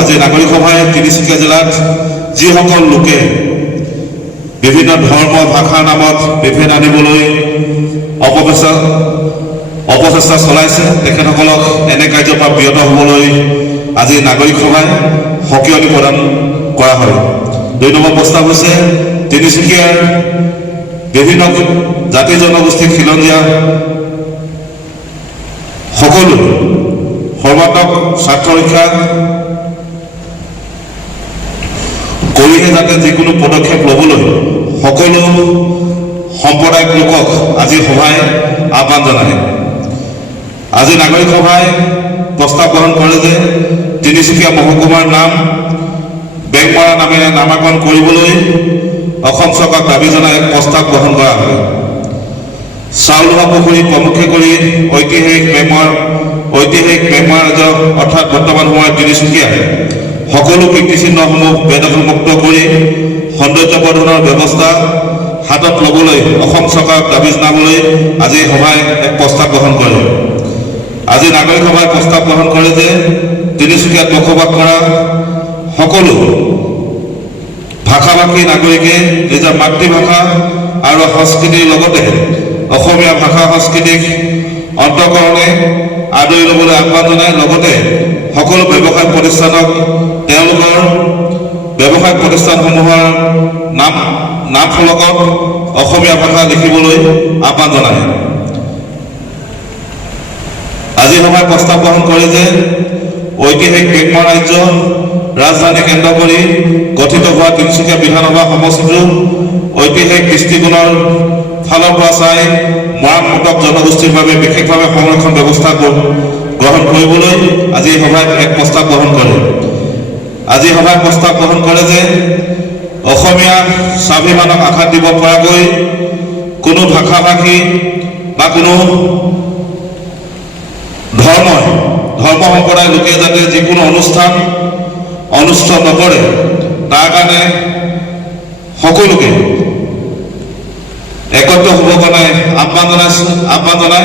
আজি নাগৰিক সভাই তিনিচুকীয়া জিলাত যিসকল লোকে বিভিন্ন ধৰ্ম ভাষাৰ নামত বিভেদ আনিবলৈ অপচেষ্টা চলাইছে তেখেতসকলক এনে কাৰ্যৰ পৰা বিৰত হ'বলৈ আজি নাগৰিক সভাই সকিয়নি প্ৰদান কৰা হয়। 2 নম্বৰ প্ৰস্তাৱ হৈছে তিনিচুকীয়াৰ বিভিন্ন জাতি জনগোষ্ঠী খিলঞ্জীয়া সকলো সৰ্বাত্মক স্বাৰ্থ ৰক্ষা কৰিহে যাতে যিকোনো পদক্ষেপ ল'বলৈ সকলো সম্প্ৰদায়িক লোকক আজি সভাই আহ্বান জনায়। আজি নাগৰিক সভাই প্ৰস্তাৱ গ্ৰহণ কৰে যে তিনিচুকীয়া মহকুমাৰ নাম বেংমৰা নামেৰে নামাকৰণ কৰিবলৈ অসম চৰকাৰক দাবী জনাই এক প্ৰস্তাৱ গ্ৰহণ কৰা হয়। চাউলুৱা পুখুৰী প্ৰমুখ্যে কৰি ঐতিহাসিক বেংমৰা ৰাজ্য অৰ্থাৎ বৰ্তমান সময়ত তিনিচুকীয়াই সকলো কীৰ্তিচিহ্নসমূহ বেদখলমুক্ত কৰি সৌন্দৰ্য বৰ্ধনৰ ব্যৱস্থা হাতত ল'বলৈ অসম চৰকাৰক দাবী জনাবলৈ আজি সভাই এক প্ৰস্তাৱ গ্ৰহণ কৰে। আজি নাগৰিক সভাই প্ৰস্তাৱ গ্ৰহণ কৰে যে তিনিচুকীয়াত বসবাস কৰা সকলো ভাষাভাষী নাগৰিকে নিজৰ মাতৃভাষা আৰু সংস্কৃতিৰ লগতে অসমীয়া ভাষা সংস্কৃতিক অন্তঃকৰণে আদৰি ল'বলৈ আহ্বান জনায়। লগতে সকলো ব্যৱসায়িক প্ৰতিষ্ঠানক তেওঁলোকৰ ব্যৱসায়িক প্ৰতিষ্ঠানসমূহৰ নাম ফলকত অসমীয়া ভাষা লিখিবলৈ আহ্বান জনায়। আজি সভাই প্ৰস্তাৱ গ্ৰহণ কৰে যে ঐতিহাসিক বেংমৰা ৰাজ্য ৰাজধানী কেন্দ্ৰ কৰি গঠিত হোৱা তিনিচুকীয়া বিধানসভা সমষ্টিটো ঐতিহাসিক দৃষ্টিকোণৰ ফালৰ পৰা চাই মৰাণমূটক জনগোষ্ঠীৰ বাবে বিশেষভাৱে সংৰক্ষণ ব্যৱস্থা গ্ৰহণ কৰিবলৈ আজি সভাই এক প্ৰস্তাৱ গ্ৰহণ কৰে। আজি সভাই প্ৰস্তাৱ গ্ৰহণ কৰে যে অসমীয়া স্বাভিমানক আঘাত দিব পৰাকৈ কোনো ভাষা-ভাষী বা কোনো ধৰ্ম সম্প্ৰদায়ৰ লোকে যাতে যিকোনো অনুষ্ঠান অনুষ্ঠিত নকৰে তাৰ কাৰণে সকলোকে একত্ৰ হ'বৰ কাৰণে আহ্বান জনাই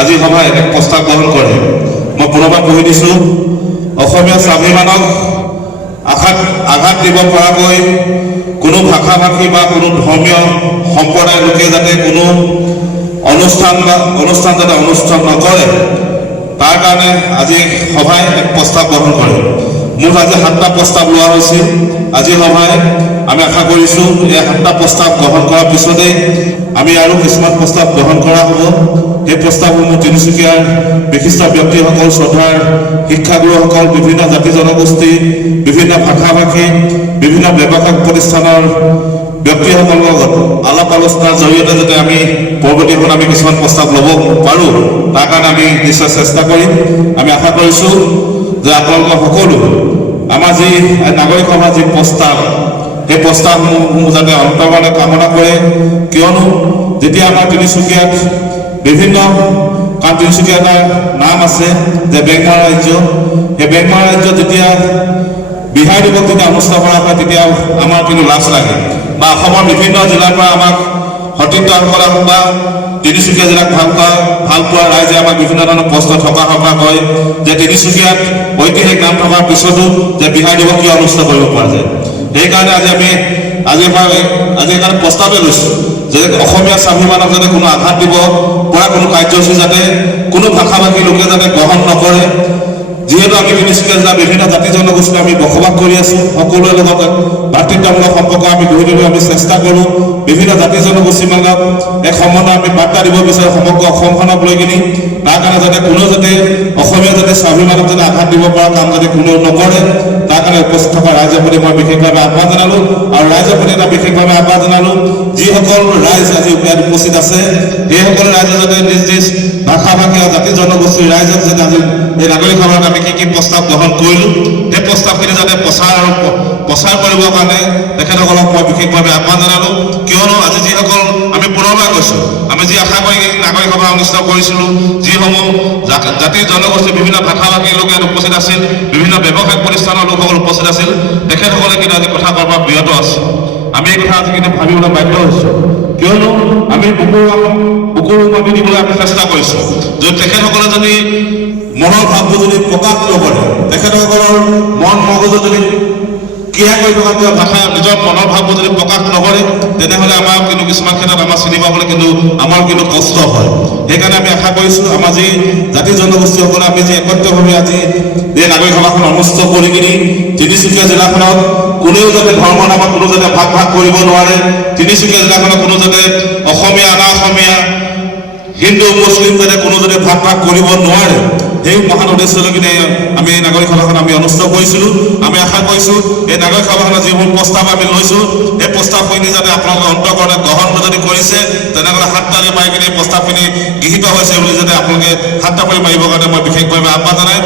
আজি সভাই এক প্ৰস্তাৱ গ্ৰহণ কৰে। মই পুনৰবাৰ পঢ়ি দিছোঁ, অসমীয়া স্বাভিমানক আঘাত দিব পৰাকৈ কোনো ভাষা-ভাষী বা কোনো ধৰ্মীয় সম্প্ৰদায়ৰ লোকে যাতে কোনো অনুষ্ঠান যাতে অনুষ্ঠান নকৰে তাৰ কাৰণে আজি সভাই এক প্ৰস্তাৱ গ্ৰহণ কৰে। মুঠ আজি 7টা প্ৰস্তাৱ লোৱা হৈছিল। আজি সভাই আমি আশা কৰিছোঁ এই 7টা প্ৰস্তাৱ গ্ৰহণ কৰাৰ পিছতেই আমি আৰু কিছুমান প্ৰস্তাৱ গ্ৰহণ কৰা হ'ব। সেই প্ৰস্তাৱসমূহ তিনিচুকীয়াৰ বিশিষ্ট ব্যক্তিসকল, শ্ৰদ্ধাৰ শিক্ষাগুৰুসকল, বিভিন্ন জাতি জনগোষ্ঠী, বিভিন্ন ভাষা-ভাষী, বিভিন্ন ব্যৱসায়িক প্ৰতিষ্ঠানৰ ব্যক্তিসকলৰ লগত আলাপ আলোচনাৰ জৰিয়তে যাতে আমি পৰৱৰ্তী সময়ত আমি কিছুমান প্ৰস্তাৱ ল'ব পাৰোঁ তাৰ কাৰণে আমি নিশ্চয় চেষ্টা কৰিম। আমি আশা কৰিছোঁ যে আপোনালোকৰ সকলো আমাৰ যি নাগৰিক সভাৰ যি প্ৰস্তাৱ সেই প্ৰস্তাৱসমূহ যাতে অন্তৰ্গত কামনা কৰে, কিয়নো যেতিয়া আমাৰ তিনিচুকীয়াত বিভিন্ন কাৰণ তিনিচুকীয়া এটা নাম আছে যে বেংমৰা ৰাজ্য, সেই বেংমৰা ৰাজ্যত যেতিয়া বিহাৰ দিৱস যেতিয়া অনুষ্ঠিত কৰা হয় তেতিয়া আমাৰ কিন্তু লাজ লাগে বা অসমৰ বিভিন্ন জিলাৰ পৰা আমাক সতীৰ্থসকলে বা তিনিচুকীয়া জিলাক ভাল পোৱা ৰাইজে আমাক বিভিন্ন ধৰণৰ প্ৰশ্ন থকা কয় যে তিনিচুকীয়াত ঐতিহাসিক নাম থকাৰ পিছতো যে বিহাৰ দিৱস কিয় অনুষ্ঠিত কৰিব পৰা যায়। সেইকাৰণে আজি এইকাৰণে প্ৰস্তাৱে লৈছোঁ যে অসমীয়া স্বাভিমানক যাতে কোনো আঘাত দিব পৰা কোনো কাৰ্যসূচী যাতে কোনো ভাষা-ভাষী লোকে যাতে গ্ৰহণ নকৰে। যিহেতু আমি তিনিচুকীয়া জিলাৰ বিভিন্ন জাতি জনগোষ্ঠী আমি বসবাস কৰি আছোঁ, সকলোৰে লগত ভাতৃত্বমূলক সম্পৰ্ক আমি গঢ়ি তুলিবলৈ আমি চেষ্টা কৰোঁ। বিভিন্ন জাতি জনগোষ্ঠীৰ মাজত এক সমন্বয় আমি বাৰ্তা দিব বিচাৰোঁ সমগ্ৰ অসমখনক লৈ কিনি। তাৰ কাৰণে যাতে কোনেও অসমীয়া স্বাভিমানক যাতে আঘাত দিব পৰা কাম যাতে কোনেও নকৰে তাৰ কাৰণে উপস্থিত থকা ৰাইজৰ প্ৰতি মই বিশেষভাৱে আহ্বান জনালোঁ। আৰু ৰাইজৰ প্ৰতি এটা বিশেষভাৱে আহ্বান জনালোঁ, যিসকল ৰাইজ আজি ইয়াত উপস্থিত আছে সেইসকল ৰাইজে যাতে নিজ ভাষা-ভাষী আৰু জাতি জনগোষ্ঠীৰ ৰাইজক যাতে আজি এই নাগৰিক সভাত আমি কি প্ৰস্তাৱ গ্ৰহণ কৰিলোঁ সেই প্ৰস্তাৱখিনি যাতে প্ৰচাৰ কৰিবৰ কাৰণে তেখেতসকলক মই বিশেষভাৱে আহ্বান জনালোঁ। কিয়নো আজি যিসকল আমি পুনৰবাৰ কৈছোঁ, আমি যি আশা কৰি নাগৰিক সভা অনুষ্ঠিত কৰিছিলোঁ, যিসমূহ জাতি জনগোষ্ঠীৰ বিভিন্ন ভাষা-ভাষীৰ লোক ইয়াত উপস্থিত আছিল, বিভিন্ন ব্যৱসায়িক প্ৰতিষ্ঠানৰ লোকসকল উপস্থিত আছিল, তেখেতসকলে কিন্তু আজি কথা কোৱাৰ পৰা বিৰত আছে। আমি এই কথা আজি কিন্তু ভাবিবলৈ বাধ্য হৈছোঁ, কিয়নো আমি বুকুৰ মাটি দিবলৈ আমি চেষ্টা কৰিছোঁ। যদি তেখেতসকলে যদি মনৰ ভাৱটো যদি প্ৰকাশ নকৰে, তেখেতসকলৰ মন মগজু যদি ক্ৰিয়া কৰি থকা কিবা ভাষা নিজৰ মনৰ ভাৱবোৰ যদি প্ৰকাশ নকৰে, তেনেহ'লে আমাৰ কিন্তু কিছুমান ক্ষেত্ৰত আমাৰ চিনি পাবলৈ কিন্তু আমাৰ কিন্তু কষ্ট হয়। সেইকাৰণে আমি আশা কৰিছোঁ আমাৰ যি জাতি জনগোষ্ঠীসকলে আমি যি একত্ৰিতভাৱে আজি এই নাগৰিক সভাখন অনুষ্ঠিত কৰি কিনি তিনিচুকীয়া জিলাখনত কোনেও যাতে ধৰ্ম নামত কোনো যাতে ভাগ ভাগ কৰিব নোৱাৰে, তিনিচুকীয়া জিলাখনত কোনো যাতে অসমীয়া অনা অসমীয়া হিন্দু মুছলিম যাতে কোনো যাতে ভাগ ভাগ কৰিব নোৱাৰে, সেই মহান উদ্দেশ্য লৈ কিনে আমি এই নাগৰিক সভাখন আমি অনুষ্ঠিত কৰিছিলোঁ। আমি আশা কৰিছোঁ এই নাগৰিক সভাখনৰ যিবোৰ প্ৰস্তাৱ আমি লৈছোঁ, এই প্ৰস্তাৱখিনি যাতে আপোনালোকে অন্তঃকৰণে গ্ৰহণ যদি কৰিছে, তেনেহ'লে হাত তালি মাৰি কিনে এই প্ৰস্তাৱখিনি গৃহীত হৈছে বুলি যাতে আপোনালোকে হাত তালি মাৰিবৰ কাৰণে মই বিশেষভাৱে আহ্বান জনাই